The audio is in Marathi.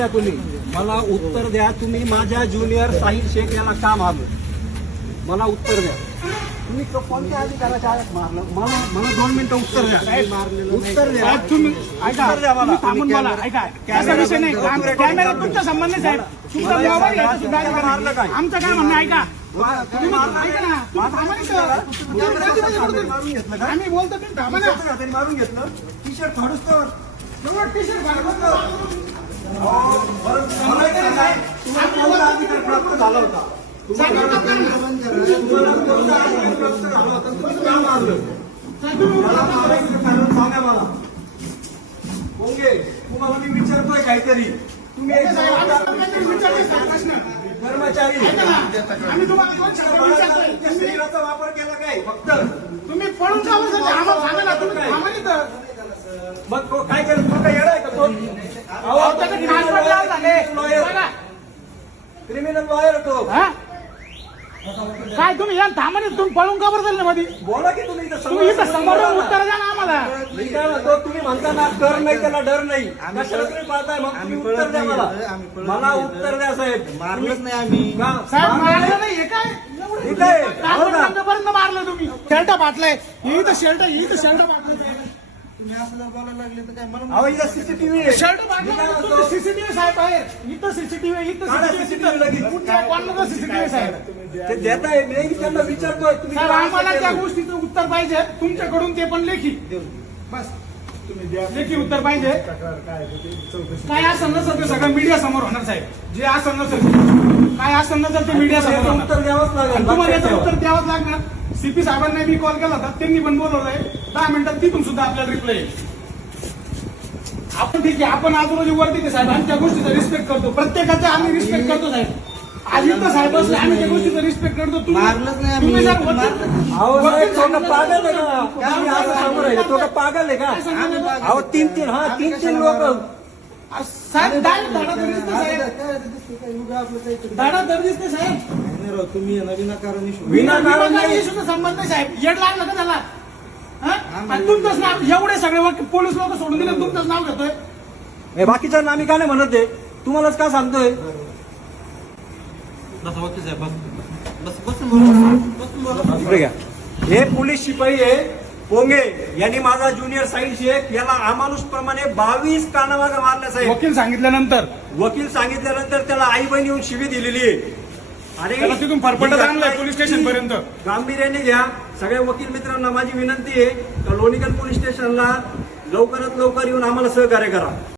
द्या तुम्ही, मला उत्तर द्या. तुम्ही माझ्या ज्युनियर साहिल शेख याला का मारलं? मला उत्तर द्या. तुम्ही कोणत्या अधिकाराच्या आत मारलं? मला 2 मिनिटं उत्तर द्या. उत्तर द्या. तुम्ही ऐका, उत्तर द्या मला. थांबून बोला. ऐका, त्याचा विषय नाही. कॅमेरा तुमचा संबंध नाही साहेब. तुमचा मोबाईल घ्यायचा सुद्धा अधिकार नाही. आमचं काय म्हणणं ऐका, तुम्ही ऐका ना, तुम्ही थांबा ना. आम्ही बोलतो तुम्ही थांबा ना. मारून घेतलं. टी शर्ट फाडूस तर टी शर्ट तुम्हाला कोणता अधिकार प्राप्त झाला होता? तुम्हाला कोणता अधिकार प्राप्त झाला होता? तुम्ही का मारलं? मला मारायचं कारण सांगा मला. ओके, तुम्हाला मी विचारतोय काहीतरी. तुम्ही एक कर्मचारी आम्ही तुम्हाला शरीराचा वापर केला काय? फक्त तुम्ही पळून जाऊ आम्हाला सांगा ना. तुम्ही थांबा नाही. मग तो काय केलं? तो काय येणार का? तो क्रिमिनल लॉयर तो. काय तुम्ही या थांबा नाही. तुम्ही पळून का बरं झालं मध्ये? बोला की तुम्ही तुम्ही इथं समोर उत्तर द्या ना आम्हाला. मी काय म्हणतो, तुम्ही म्हणता ना कर नाही त्याला डर नाही. कशाला तुम्ही पाळताय? मग तुम्ही उत्तर द्या मला. मला उत्तर द्या साहेब. मारलंच नाही आम्ही. साहेब मारलं नाही हे काय? ठीक आहे. पर्यंत मारलं तुम्ही. शर्ट फाटलंय. इथं शर्ट फाटलं. तुम्ही असं जर बोलायला लागले तर काय मला अहो इथं सीसीटीव्ही आहे. शर्ट फाटलं. सीसीटीव्ही साहेब आहे. इथं सीसीटीव्ही. कोणाला सीसीटीव्ही साहेब? ते देत आहे. मी त्यांना विचारतोय. तुम्ही साहेब काय आम्हाला असं त्या केलं? गोष्टीचं उत्तर पाहिजे तुमच्याकडून, ते पण लेखी. बस लेखी उत्तर पाहिजे. काय असं नसेल ते सगळं मीडिया समोर होणार साहेब. जे असं नसेल, काय असं नसेल ते मीडिया समोर याचं होणार. उत्तर द्यावंच लागेल. तुम्हाला याचं उत्तर द्यावंच लागणार. सीपी साहेबांना मी कॉल केला होता, त्यांनी पण बोलवलंय. 10 मिनिटात तिथून सुद्धा आपल्याला रिप्लाय येईल. आपण ठीक आहे, आपण आजूबाजू वरती ते साहेब, आम्ही त्या गोष्टीचा रिस्पेक्ट करतो. प्रत्येकाचा आम्ही रिस्पेक्ट करतो साहेब. आज इथं साहेब असले, आम्ही त्या गोष्टीचा रिस्पेक्ट करतो. मारलंच नाही तुम्ही आम्ही. जर अहो साहेब, तो का पागल आहे का? तुम्ही असं सांगू राहिले, तो का पागल आहे का? अहो तीन तीन लोक साहेब धाडा तर दिसते साहेब. धाडा तर दिसते साहेब. नाही राव, तुम्ही आहे ना विनाकारण विनाकारण नाही. सुद्धा संबंध नाही साहेब. येड लागलं का त्याला? आणि तुमचंच नाव एवढे सगळे पोलीस लोक सोडून दिले, तुमचंच नाव घेतोय. हे बाकीच्या आम्ही का नाही म्हणत आहे? तुम्हालाच का सांगतोय? इकडे घ्या. हे पोलीस शिपाई आहे पोंगे यांनी माझा ज्युनियर साहिल शेख याला अमानुषप्रमाणे 22 कानामागे मारल्या साहेब. वकील सांगितल्यानंतर वकील सांगितल्यानंतर त्याला आई बहीण येऊन शिवी दिलेली आहे. आणि त्याला तिथून फरफटत आणलंय पोलीस स्टेशन पर्यंत. गांभीर्याने घ्या. सगळ्या वकील मित्रांना माझी विनंती आहे का लोणीगंज पोलीस स्टेशनला लवकरात लवकर येऊन आम्हाला सहकार्य करा.